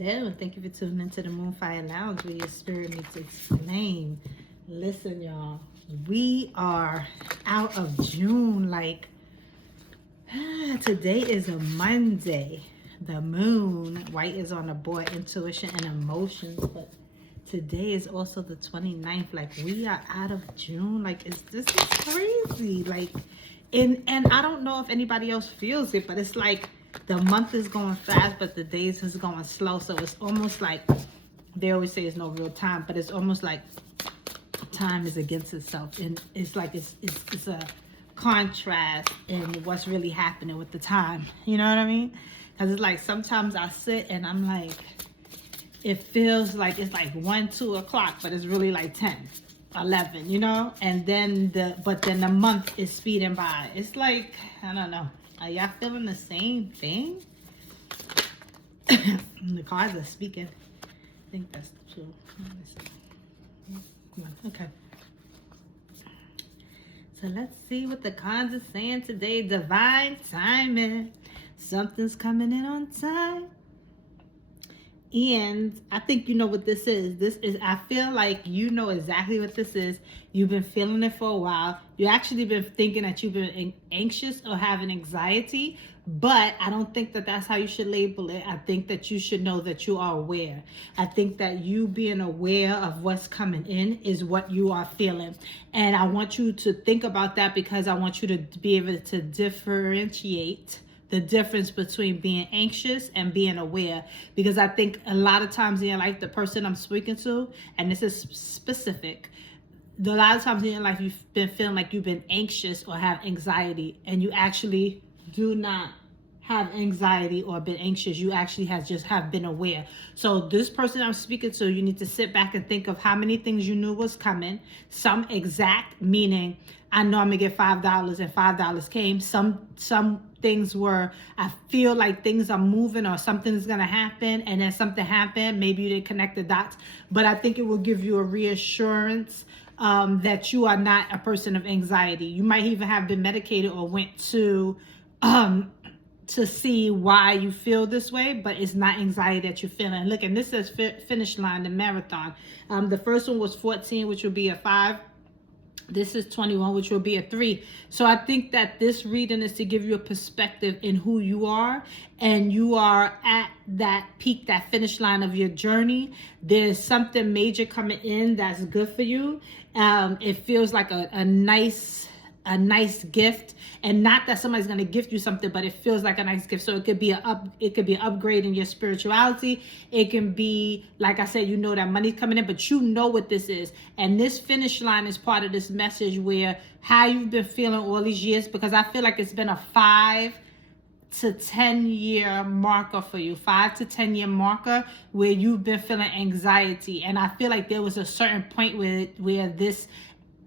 Hello, thank you for tuning into the Moonfire Lounge where your spirit meets its flame. Listen, y'all, we are out of June. Today is a Monday. The moon, white is on the board, intuition and emotions, but today is also the 29th. Like, we are out of June. This is crazy. And I don't know if anybody else feels it, but it's like the month is going fast, but the days is going slow. So it's almost like, they always say it's no real time, but it's almost like time is against itself. And it's like it's a contrast in what's really happening with the time. You know what I mean? Because it's like sometimes I sit and I'm like, it feels like it's like 1, 2 o'clock, but it's really like 10, 11, you know? And then the month is speeding by. It's like, I don't know. Are y'all feeling the same thing? The cards are speaking. I think that's true. Come on. Okay. So let's see what the cards are saying today. Divine timing. Something's coming in on time. And I think you know what this is. I feel like you know exactly what this is. You've been feeling it for a while. You actually been thinking that you've been anxious or having anxiety, but I don't think that that's how you should label it. I think that you should know that you are aware. I think that you being aware of what's coming in is what you are feeling. And I want you to think about that because I want you to be able to differentiate the difference between being anxious and being aware. Because I think a lot of times in your life, the person I'm speaking to, and this is specific, a lot of times in your life, you've been feeling like you've been anxious or have anxiety, and you actually do not have anxiety or been anxious. You actually have been aware. So this person I'm speaking to, you need to sit back and think of how many things you knew was coming. Some exact, meaning I know I'm gonna get $5 and $5 came. Some things were, I feel like things are moving or something is gonna happen, and then something happened. Maybe you didn't connect the dots, but I think it will give you a reassurance that you are not a person of anxiety. You might even have been medicated or went to see why you feel this way, but it's not anxiety that you're feeling. Look, and this says finish line, the marathon. The first one was 14, which would be a 5. This is 21, which will be a 3. So I think that this reading is to give you a perspective in who you are, and you are at that peak, that finish line of your journey. There's something major coming in that's good for you. It feels like a nice gift, and not that somebody's going to gift you something, but it feels like a nice gift. So it could be an upgrade in your spirituality. It can be, like I said, you know that money's coming in, but you know what this is. And this finish line is part of this message where how you've been feeling all these years, because I feel like it's been a 5 to 10 year marker for you, 5 to 10 year marker where you've been feeling anxiety. And I feel like there was a certain point where this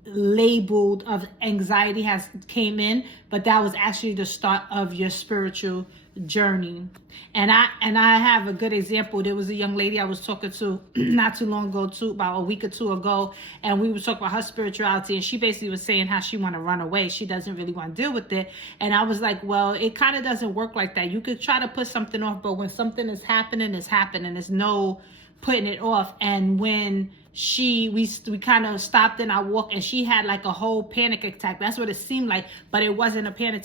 labeled of anxiety came in, but that was actually the start of your spiritual journey. And I have a good example. There was a young lady I was talking to not too long ago, about a week or 2 ago, and we were talking about her spirituality, and she basically was saying how she want to run away. She doesn't really want to deal with it. And I was like, well, it kind of doesn't work like that. You could try to put something off, but when something is happening, it's happening. There's no putting it off. And when we kind of stopped in our walk, and she had like a whole panic attack. That's what it seemed like, but it wasn't a panic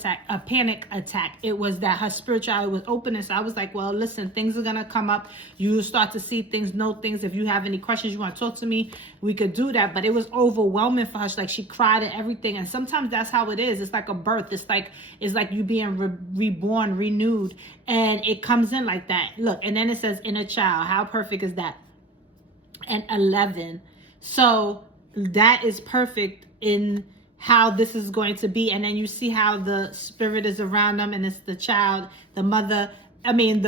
attack. It was that her spirituality was open. And so I was like, well, listen, things are gonna come up. You start to see things, know things. If you have any questions, you want to talk to me, we could do that. But it was overwhelming for her. She cried at everything. And sometimes that's how it is. It's like a birth. It's like you being reborn, renewed, and it comes in like that. Look, and then it says inner child. How perfect is that? And 11. So that is perfect in how this is going to be. And then you see how the spirit is around them, and it's the child, the mother. I mean,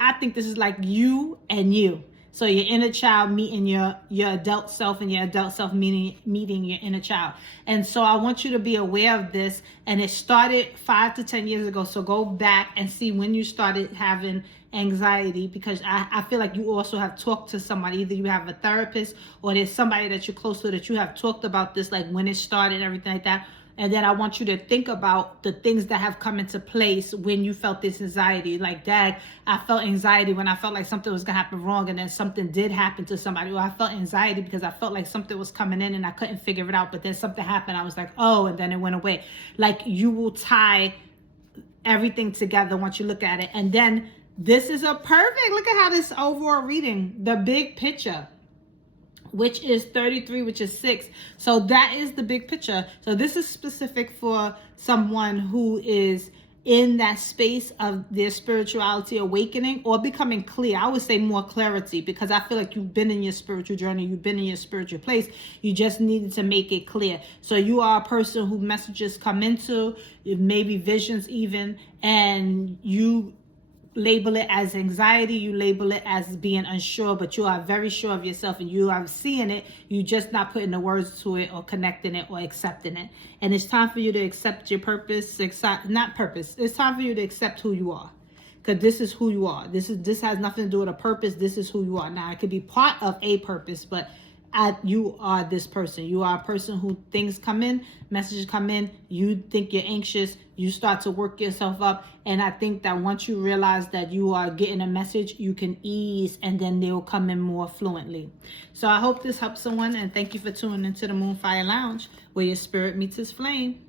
I think this is like you and you. So your inner child meeting your adult self, and your adult self meeting your inner child. And so I want you to be aware of this. And it started 5 to 10 years ago. So go back and see when you started having anxiety, because I feel like you also have talked to somebody. Either you have a therapist, or there's somebody that you're close to that you have talked about this, like when it started and everything like that. And then I want you to think about the things that have come into place when you felt this anxiety. Like, Dad, I felt anxiety when I felt like something was going to happen wrong, and then something did happen to somebody. Or I felt anxiety because I felt like something was coming in and I couldn't figure it out. But then something happened. I was like, oh, and then it went away. Like, you will tie everything together once you look at it. And then this is a perfect, look at how this overall reading, the big picture, which is 33, which is 6. So that is the big picture. So this is specific for someone who is in that space of their spirituality awakening or becoming clear. I would say more clarity, because I feel like you've been in your spiritual journey, you've been in your spiritual place. You just needed to make it clear. So you are a person who messages come into, maybe visions even, and you label it as anxiety, you label it as being unsure, but you are very sure of yourself and you are seeing it. You just not putting the words to it or connecting it or accepting it. And it's time for you to accept your purpose, not purpose. It's time for you to accept who you are. Because this is who you are. This has nothing to do with a purpose. This is who you are. Now, it could be part of a purpose, but you are this person. You are a person who things come in, messages come in, you think you're anxious, you start to work yourself up. And I think that once you realize that you are getting a message, you can ease, and then they will come in more fluently. So I hope this helps someone, and thank you for tuning into the Moonfire Lounge, where your spirit meets its flame.